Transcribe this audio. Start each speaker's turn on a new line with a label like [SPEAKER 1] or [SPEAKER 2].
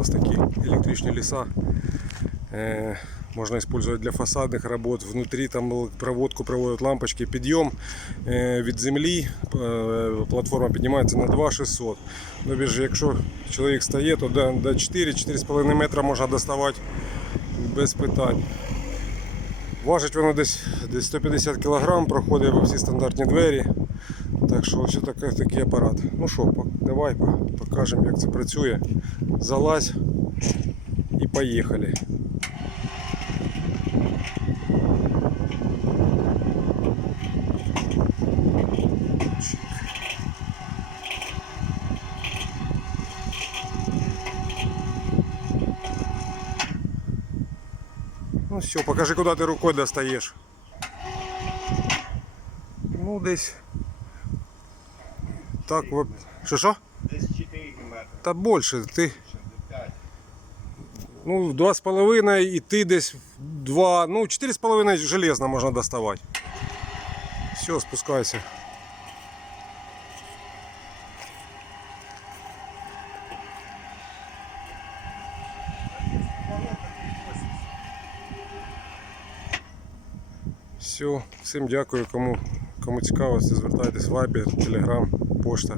[SPEAKER 1] нас такі електричні ліса. Е, Можно использовать для фасадных работ. Внутри там л- проводку проводят лампочки. Подъем э, від землі. э, Платформа піднімається на 2600. Ну, більш, якщо чоловік стає, то до, до 4-4,5 метра можна доставати без питань. Важить воно десь, десь 150 кг, проходить во всі стандартні двері. Так що ось такий, такий апарат. Ну що, пок- давай по- покажемо, як це працює. Залазь і поїхали. Ну все, покажи, куди ти рукою достаєш. Ну, десь. Так, от. Що що?
[SPEAKER 2] Десь 4 метри,
[SPEAKER 1] Та більше. Ти.
[SPEAKER 2] ще 5.
[SPEAKER 1] Ну, два з половиною і ти десь два. Ну, чотири з половиною железно можна доставати. Все, спускайся. Все, всім дякую, кому, кому цікаво, звертайтесь в Viber, Telegram, пошта.